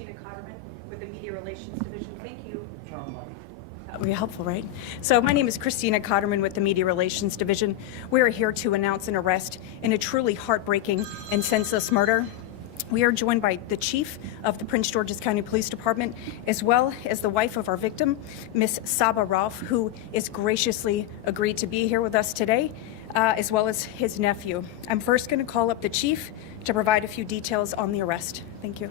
Christina Cotterman with the Media Relations Division. Thank you. That would be helpful, right? So my name is Christina Cotterman with the Media Relations Division. We are here to announce an arrest in a truly heartbreaking and senseless murder. We are joined by the chief of the Prince George's County Police Department, as well as the wife of our victim, Miss Abdul Rauf, who is graciously agreed to be here with us today, as well as his nephew. I'm first going to call up the chief to provide a few details on the arrest. Thank you.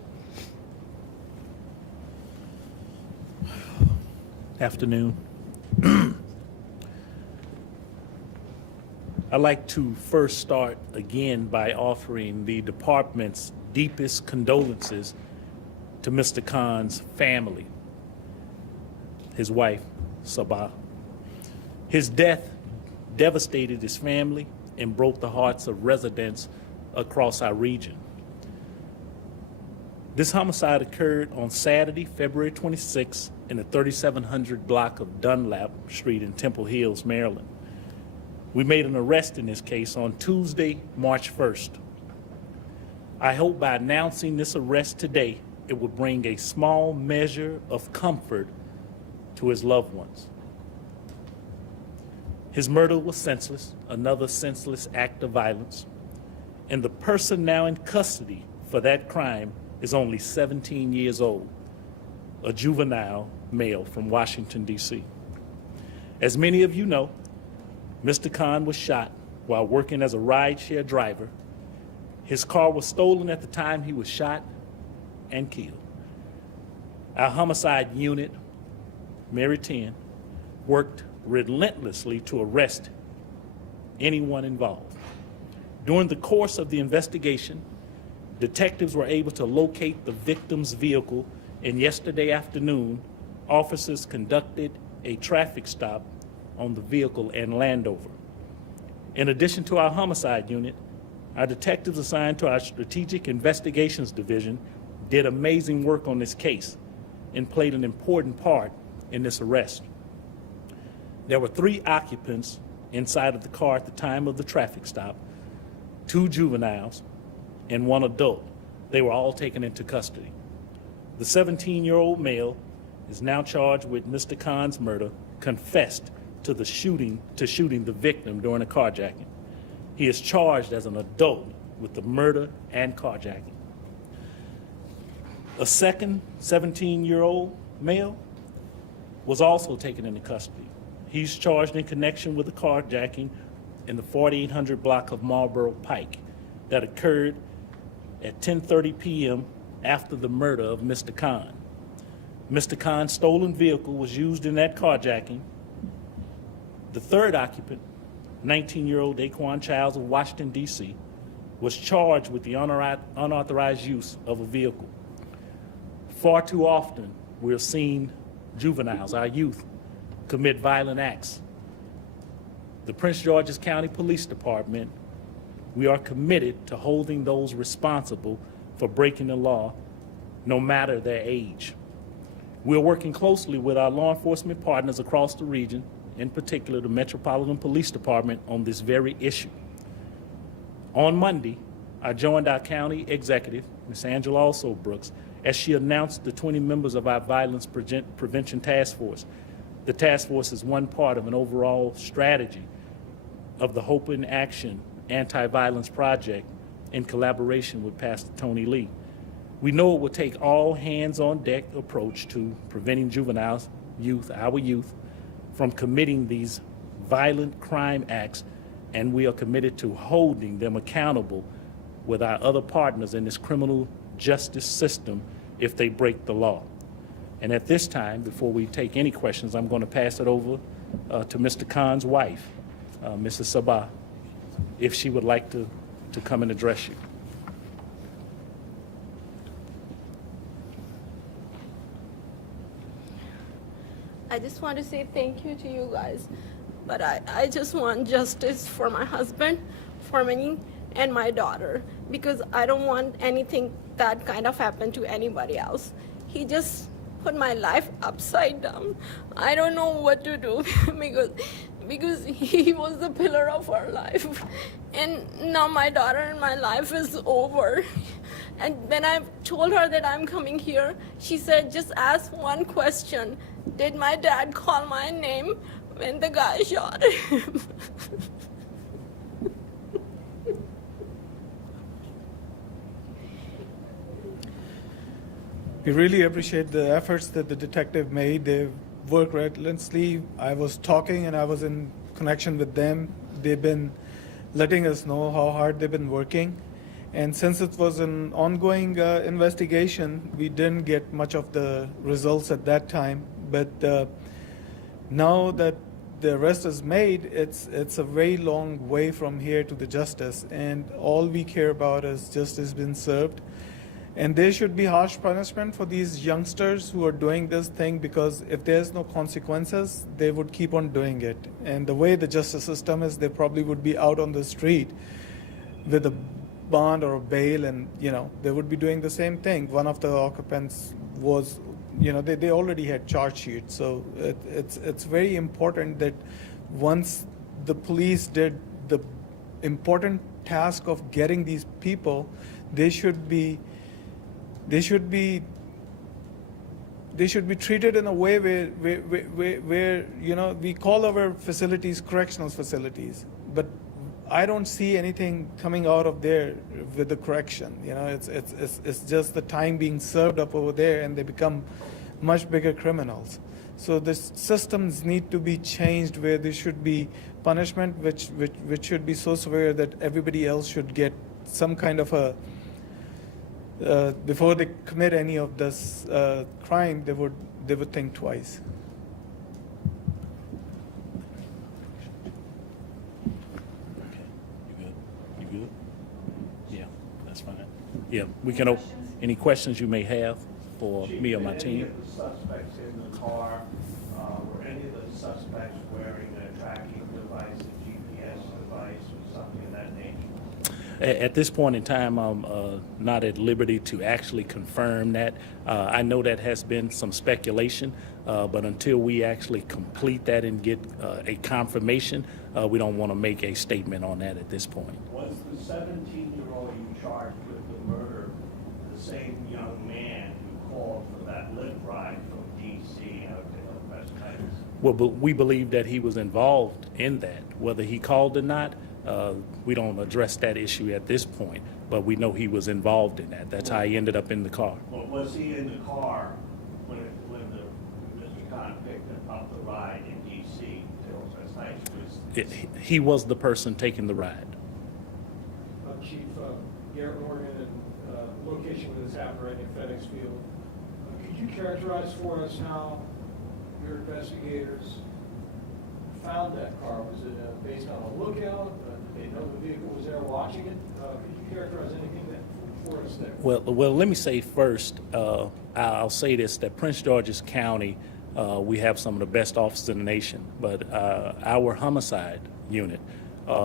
Afternoon. I'd like to first start again by offering the department's deepest condolences to Mr. Khan's family, his wife, Sabah. His death devastated his family and broke the hearts of residents across our region. This homicide occurred on Saturday, February 26, in the 3700 block of Dunlap Street in Temple Hills, Maryland. We made an arrest in this case on Tuesday, March 1st. I hope by announcing this arrest today, it will bring a small measure of comfort to his loved ones. His murder was senseless, another senseless act of violence, and the person now in custody for that crime is only 17 years old, a juvenile male from Washington, D.C. As many of you know, Mr. Khan was shot while working as a rideshare driver. His car was stolen at the time he was shot and killed. Our homicide unit, Mary 10, worked relentlessly to arrest anyone involved. During the course of the investigation, detectives were able to locate the victim's vehicle, and yesterday afternoon, officers conducted a traffic stop on the vehicle in Landover. In addition to our homicide unit, our detectives assigned to our Strategic Investigations Division did amazing work on this case and played an important part in this arrest. There were 3 occupants inside of the car at the time of the traffic stop, 2 juveniles and 1 adult. They were all taken into custody. The 17-year-old male is now charged with Mr. Khan's murder, confessed to shooting the victim during a carjacking. He is charged as an adult with the murder and carjacking. A second 17-year-old male was also taken into custody. He's charged in connection with the carjacking in the 4800 block of Marlboro Pike that occurred at 10:30 p.m. after the murder of Mr. Khan. Mr. Khan's stolen vehicle was used in that carjacking. The third occupant, 19-year-old Daquan Childs of Washington, D.C., was charged with the unauthorized use of a vehicle. Far too often, we're seeing juveniles, our youth, commit violent acts. The Prince George's County Police Department, we are committed to holding those responsible for breaking the law, no matter their age. We're working closely with our law enforcement partners across the region, in particular the Metropolitan Police Department, on this very issue. On Monday, I joined our county executive, Ms. Angela Also Brooks, as she announced the 20 members of our Violence Prevention Task Force. The task force is one part of an overall strategy of the Hope in Action Anti-Violence Project in collaboration with Pastor Tony Lee. We know it will take all hands-on-deck approach to preventing juveniles, our youth, from committing these violent crime acts, and we are committed to holding them accountable with our other partners in this criminal justice system if they break the law. And at this time, before we take any questions, I'm going to pass it over to Mr. Khan's wife, Mrs. Sabah, if she would like to come and address you. I just want to say thank you to you guys, but I just want justice for my husband, for me, and my daughter, because I don't want anything that kind of happen to anybody else. He just put my life upside down. I don't know what to do because he was the pillar of our life, and now my daughter and my life is over. And when I told her that I'm coming here, she said, just ask one question. Did my dad call my name when the guy shot him? We really appreciate the efforts that the detective made. They worked relentlessly. I was talking and I was in connection with them. They've been letting us know how hard they've been working. And since it was an ongoing investigation, we didn't get much of the results at that time. But now that the arrest is made, it's a very long way from here to the justice. And all we care about is justice being served. And there should be harsh punishment for these youngsters who are doing this thing, because if there's no consequences, they would keep on doing it. And the way the justice system is, they probably would be out on the street with a bond or a bail, and they would be doing the same thing. One of the occupants was, they already had charge sheets. So it's very important that once the police did the important task of getting these people, they should be treated in a way where we call our facilities correctional facilities, but I don't see anything coming out of there with the correction. It's just the time being served up over there, and they become much bigger criminals. So the systems need to be changed, where there should be punishment which should be so severe that everybody else should get some kind of a before they commit any of this crime, they would think twice. You good? Yeah, that's fine. Yeah, we can open any questions you may have for me or my Chief, team. Any of the suspects in the car, were any of the suspects wearing a tracking device, a GPS device, or something of that nature? At this point in time, I'm not at liberty to actually confirm that. I know that has been some speculation, but until we actually complete that and get a confirmation, we don't want to make a statement on that at this point. Was the 17-year-old you charged with the murder the same young man who called for that Lyft ride from D.C. out to West Texas? Well, but we believe that he was involved in that. Whether he called or not, we don't address that issue at this point, but we know he was involved in that. That's how he ended up in the car. Well, was he in the car when Mr. Khan picked up the ride in D.C. to West Texas? He was the person taking the ride. Chief, Garrett Morgan, and location where this happened right in FedEx Field. Could you characterize for us how your investigators found that car? Was it based on a lookout? Did they know the vehicle was there watching it? Could you characterize anything for us there? Well, let me say first, I'll say this, that Prince George's County, we have some of the best officers in the nation, but our homicide unit,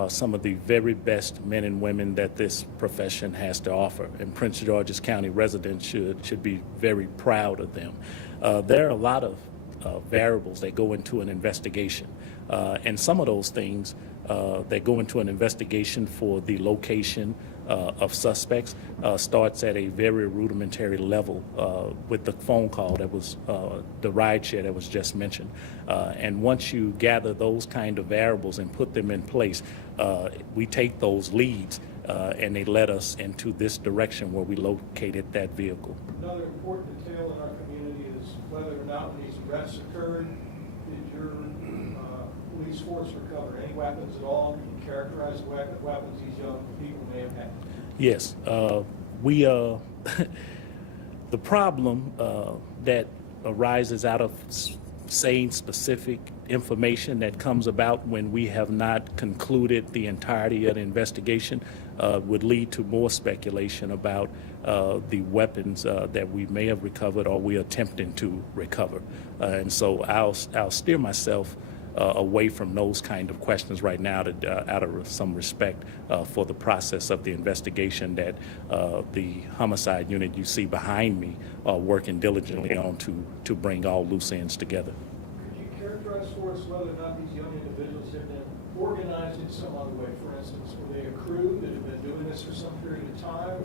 some of the very best men and women that this profession has to offer, and Prince George's County residents should be very proud of them. There are a lot of variables that go into an investigation, and some of those things that go into an investigation for the location of suspects starts at a very rudimentary level with the phone call that was the ride share that was just mentioned. And once you gather those kind of variables and put them in place, we take those leads and they led us into this direction where we located that vehicle. Another important detail in our community is whether or not when these arrests occurred, did your police force recover any weapons at all? Can you characterize the weapons these young people may have had? Yes, we the problem that arises out of saying specific information that comes about when we have not concluded the entirety of the investigation would lead to more speculation about the weapons that we may have recovered or we're attempting to recover. And so I'll steer myself away from those kind of questions right now out of some respect for the process of the investigation that the homicide unit you see behind me are working diligently on to bring all loose ends together. Could you characterize for us whether or not these young individuals have been organized in some other way? For instance, were they a crew that have been doing this for some period of time?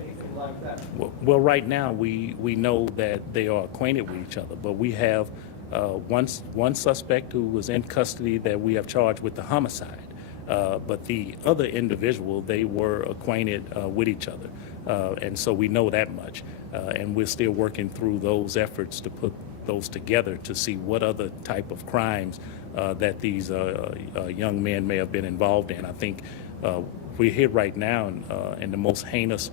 Anything comply with that? Well, right now, we know that they are acquainted with each other, but we have one suspect who was in custody that we have charged with the homicide. But the other individual, they were acquainted with each other. And so we know that much. And we're still working through those efforts to put those together to see what other type of crimes that these young men may have been involved in. I think we're here right now in the most heinous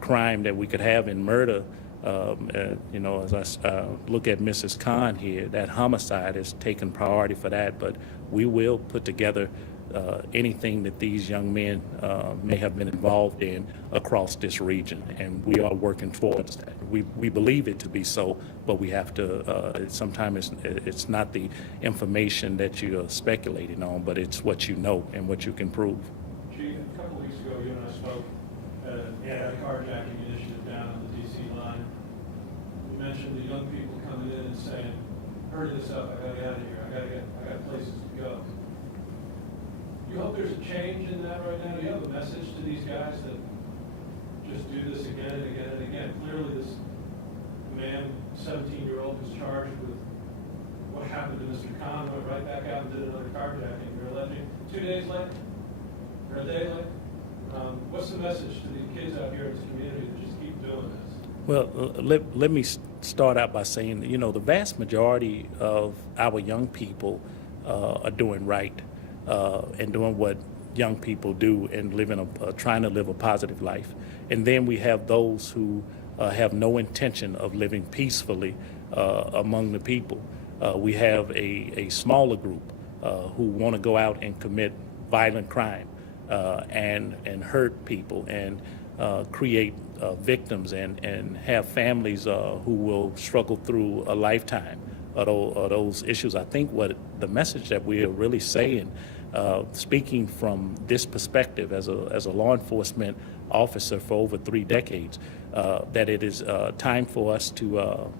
crime that we could have in murder. You know, as I look at Mrs. Khan here, that homicide has taken priority for that, but we will put together anything that these young men may have been involved in across this region, and we are working towards that. We believe it to be so, but we have to, sometimes it's not the information that you're speculating on, but it's what you know and what you can prove. Chief, a couple weeks ago, you and I spoke at a carjacking initiative down on the DC line. You mentioned the young people coming in and saying, hurry this up, I gotta get out of here, I got places to go. You hope there's a change in that right now? Do you have a message to these guys that just do this again and again and again? Clearly this man, 17-year-old, was charged with what happened to Mr. Khan, went right back out and did another carjacking. You're alleging 2 days later, or a day later. What's the message to the kids out here in this community that just keep doing this? Well, let me start out by saying, you know, the vast majority of our young people are doing right. And doing what young people do and trying to live a positive life. And then we have those who have no intention of living peacefully among the people. We have a smaller group who want to go out and commit violent crime and hurt people and create victims and have families who will struggle through a lifetime of those issues. I think what the message that we are really saying, speaking from this perspective as a law enforcement officer for over 3 decades, that it is time for us to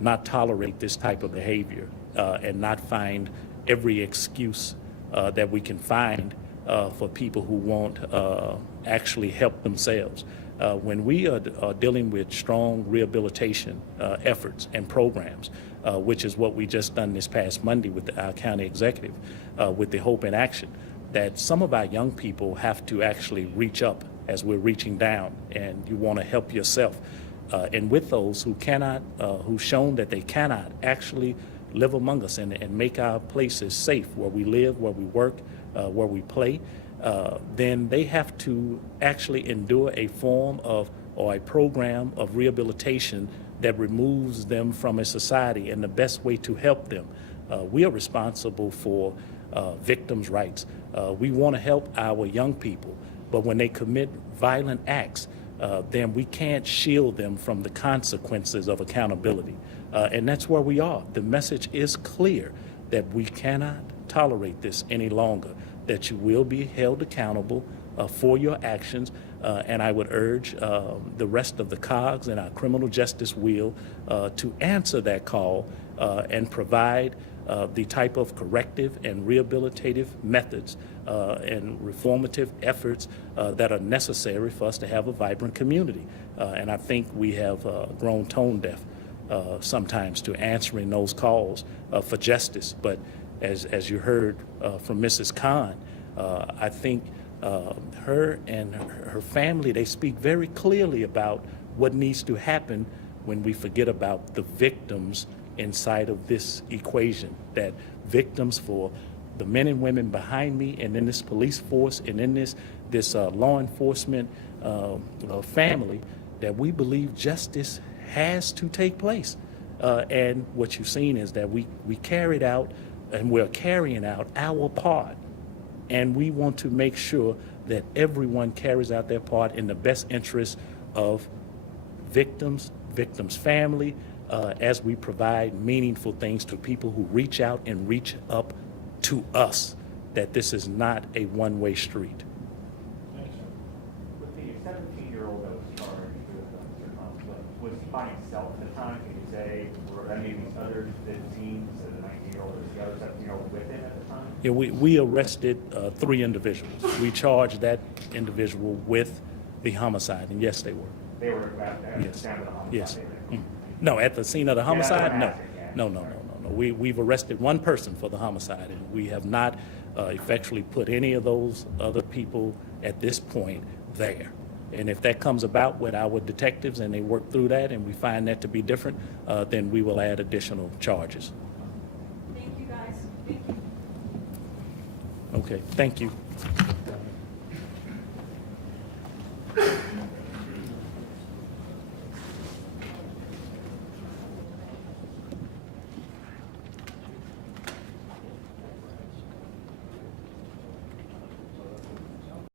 not tolerate this type of behavior and not find every excuse that we can find for people who won't actually help themselves. When we are dealing with strong rehabilitation efforts and programs, which is what we just done this past Monday with our county executive, with the Hope in Action, that some of our young people have to actually reach up as we're reaching down, and you want to help yourself. And with those who cannot, who've shown that they cannot actually live among us and make our places safe, where we live, where we work, where we play, then they have to actually endure a form of or a program of rehabilitation that removes them from a society, and the best way to help them. We are responsible for victims' rights. We want to help our young people, but when they commit violent acts, then we can't shield them from the consequences of accountability. And that's where we are. The message is clear that we cannot tolerate this any longer, that you will be held accountable for your actions. And I would urge the rest of the cogs in our criminal justice wheel to answer that call and provide the type of corrective and rehabilitative methods and reformative efforts that are necessary for us to have a vibrant community. And I think we have grown tone deaf sometimes to answering those calls for justice. But as you heard from Mrs. Khan, I think her and her family, they speak very clearly about what needs to happen when we forget about the victims inside of this equation, that victims for the men and women behind me and in this police force and in this law enforcement family, that we believe justice has to take place. And what you've seen is that we carried out and we're carrying out our part. And we want to make sure that everyone carries out their part in the best interest of victims' family, as we provide meaningful things to people who reach out and reach up to us, that this is not a one-way street. With the 17-year-old that was charged with Mr. Conflict, was he by himself at the time? Can you say, were any of these other 15s, so the 19-year-old or the other 17-year-old with him at the time? Yeah, we arrested 3 individuals. We charged that individual with the homicide, and yes, they were. They were at the Yes. scene of the homicide. Yes. they were. Mm. No, at the scene of the Yeah, that's what homicide, I'm no. asking, yeah. No. We've arrested one person for the homicide, and we have not effectually put any of those other people at this point there. And if that comes about with our detectives and they work through that and we find that to be different, then we will add additional charges. Thank you, guys. Thank you. Okay, thank you.